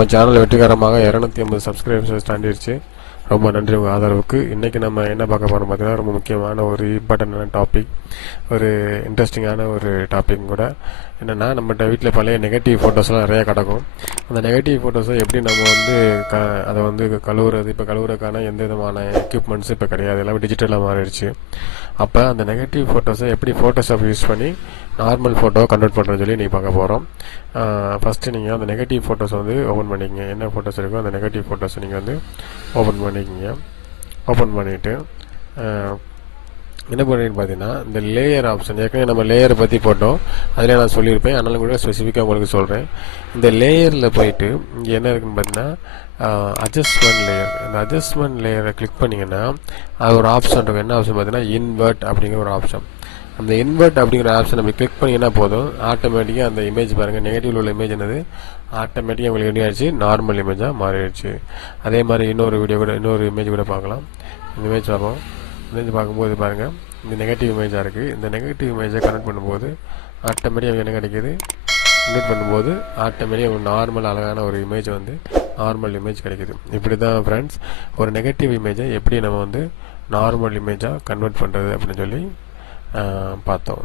நம்ம சேனல் வெற்றிகரமாக 250 சப்ஸ்கிரைபர்ஸ் தாண்டிடுச்சு. ரொம்ப நன்றி உங்கள் ஆதரவுக்கு. இன்றைக்கி நம்ம என்ன பார்க்க போகிறோம் பார்த்தீங்கன்னா, ரொம்ப முக்கியமான ஒரு இம்பார்ட்டண்டான டாபிக், ஒரு இன்ட்ரெஸ்டிங்கான ஒரு டாபிக் கூட. என்னென்னா, நம்மகிட்ட வீட்டில் பழைய நெகட்டிவ் ஃபோட்டோஸ்லாம் நிறையா கிடக்கும். அந்த நெகட்டிவ் ஃபோட்டோஸை எப்படி நம்ம வந்து அதை வந்து கழுவுறது. இப்போ கழுவுறதுக்கான எந்த விதமான எக்யூப்மெண்ட்ஸும் இப்போ கிடையாது, எல்லாமே டிஜிட்டலாக மாறிடுச்சு. அப்போ அந்த நெகட்டிவ் ஃபோட்டோஸை எப்படி ஃபோட்டோஷாப் யூஸ் பண்ணி நார்மல் ஃபோட்டோவை கன்வெர்ட் பண்ணுறதுன்னு சொல்லி நீங்கள் பார்க்க போகிறோம். ஃபஸ்ட்டு நீங்கள் அந்த நெகட்டிவ் ஃபோட்டோஸ் வந்து ஓப்பன் பண்ணிக்கங்க. என்ன ஃபோட்டோஸ் இருக்கோ அந்த நெகட்டிவ் ஃபோட்டோஸை நீங்கள் வந்து ஓப்பன் பண்ணிக்கங்க. ஓப்பன் பண்ணிவிட்டு என்ன பண்ணுறீங்கன்னு பார்த்தீங்கன்னா, இந்த லேயர் ஆப்ஷன், ஏற்கனவே நம்ம லேயரை பற்றி போட்டோம், அதிலே நான் சொல்லியிருப்பேன். அதனால கூட ஸ்பெசிஃபிக்காக உங்களுக்கு சொல்கிறேன். இந்த லேயரில் போயிட்டு இங்கே என்ன இருக்குன்னு பார்த்தீங்கன்னா, அட்ஜஸ்ட்மெண்ட் லேயர். இந்த அட்ஜஸ்ட்மெண்ட் லேயரை கிளிக் பண்ணிங்கன்னா அது ஒரு ஆப்ஷன் இருக்கும். என்ன ஆப்ஷன் பார்த்தீங்கன்னா, இன்வெர்ட் அப்படிங்கிற ஒரு ஆப்ஷன். அந்த இன்வெர்ட் அப்படிங்கிற ஆப்ஷன் நம்ம கிளிக் பண்ணிங்கன்னா போதும், ஆட்டோமேட்டிக்காக அந்த இமேஜ் பாருங்கள், நெகட்டிவ் உள்ள இமேஜ் என்னது ஆட்டோமேட்டிக்காக உங்களுக்கு என்ன ஆயிடுச்சு, நார்மல் இமேஜாக மாறிடுச்சு. அதே மாதிரி இன்னொரு இமேஜ் கூட பார்க்கலாம். இந்த இமேஜ் பார்ப்போம். இமேஜ் பார்க்கும்போது பாருங்கள், இந்த நெகட்டிவ் இமேஜாக இருக்குது. இந்த நெகட்டிவ் இமேஜை கனெக்ட் பண்ணும்போது ஆட்டோமேட்டிக்காக என்ன கிடைக்கிது, கனெக்ட் பண்ணும்போது ஆட்டோமேட்டிக்காக ஒரு நார்மல் அழகான ஒரு இமேஜ் வந்து நார்மல் இமேஜ் கிடைக்கிது. இப்படி தான் ஃப்ரெண்ட்ஸ் ஒரு நெகட்டிவ் இமேஜை எப்படி நம்ம வந்து நார்மல் இமேஜாக கன்வெர்ட் பண்ணுறது அப்படின்னு சொல்லி பார்த்தோம்.